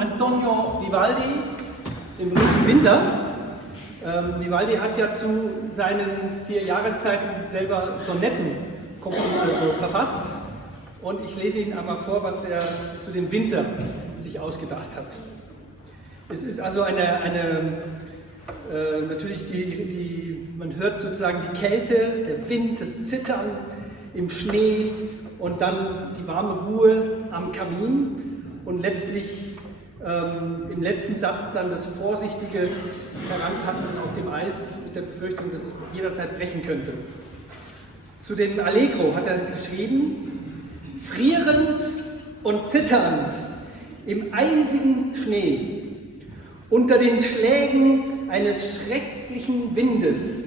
Antonio Vivaldi, dem berühmten Winter. Vivaldi hat ja zu seinen 4 Jahreszeiten selber Sonetten verfasst. Und ich lese Ihnen einmal vor, was er zu dem Winter sich ausgedacht hat. Es ist also natürlich man hört sozusagen die Kälte, der Wind, das Zittern im Schnee und dann die warme Ruhe am Kamin und letztlich im letzten Satz dann das vorsichtige Herantasten auf dem Eis mit der Befürchtung, dass es jederzeit brechen könnte. Zu dem Allegro hat er geschrieben: Frierend und zitternd im eisigen Schnee, unter den Schlägen eines schrecklichen Windes,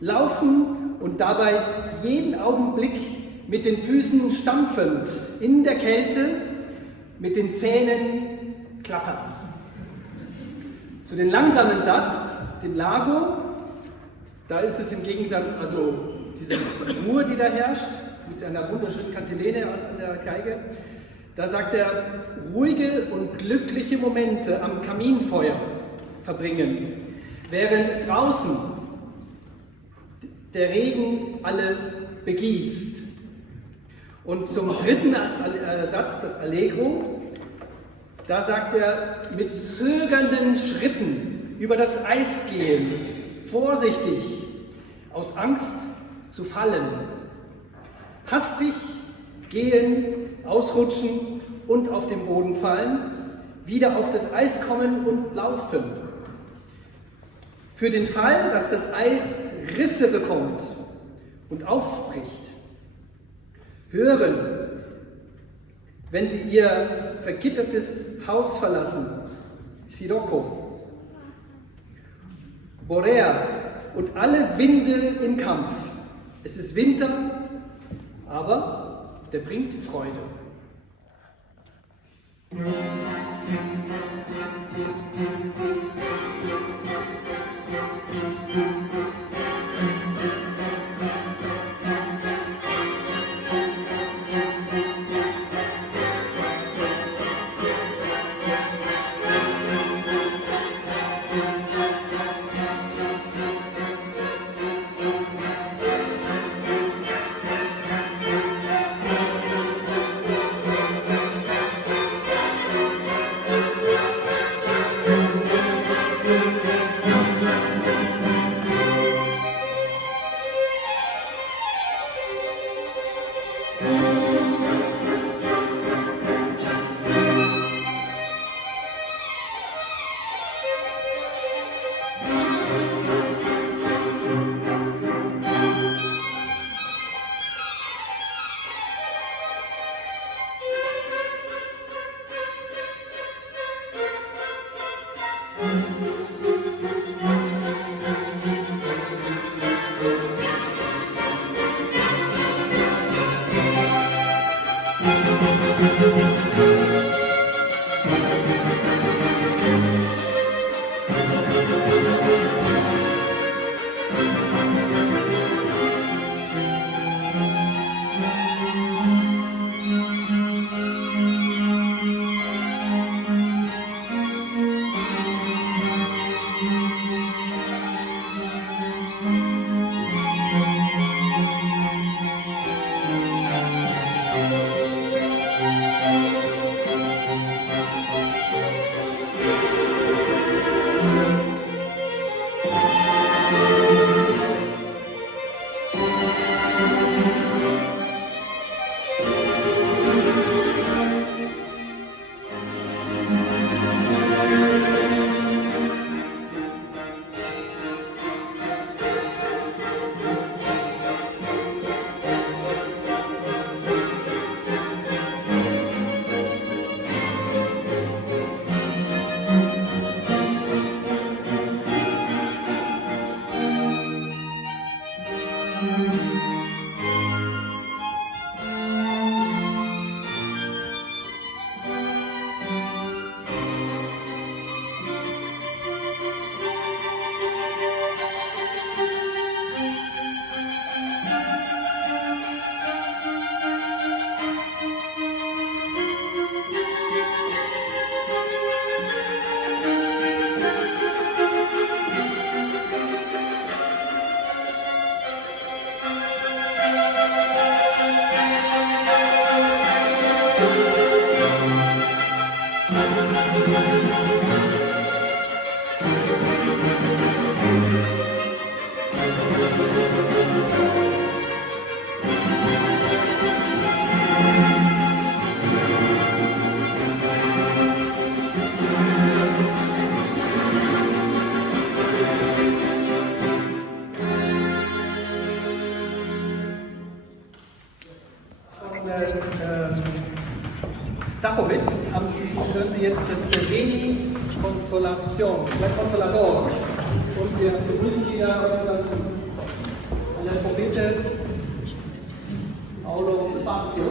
laufen und dabei jeden Augenblick mit den Füßen stampfend in der Kälte, mit den Zähnen klappern. Zu den langsamen Satz, dem Largo, da ist es im Gegensatz, also diese Ruhe, die da herrscht, mit einer wunderschönen Kantilene an der Geige, da sagt er, ruhige und glückliche Momente am Kaminfeuer verbringen, während draußen der Regen alle begießt. Und zum dritten Satz, das Allegro, da sagt er, mit zögernden Schritten über das Eis gehen, vorsichtig, aus Angst zu fallen. Hastig gehen, ausrutschen und auf den Boden fallen, wieder auf das Eis kommen und laufen. Für den Fall, dass das Eis Risse bekommt und aufbricht. Hören, wenn sie ihr vergittertes Haus verlassen, Sirocco. Boreas und alle Winde im Kampf. Es ist Winter, aber der bringt Freude. Stachowitz hören Sie jetzt das Veni Consolation, der Consolador. Und wir begrüßen wieder an der Trompete Paolo Spazio.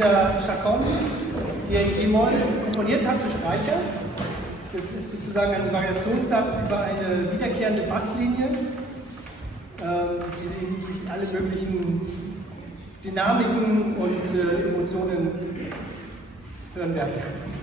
dieser Chaconne, die er in G-Moll komponiert hat für Streicher. Das ist sozusagen ein Variationssatz über eine wiederkehrende Basslinie, die sich alle möglichen Dynamiken und Emotionen hören werden.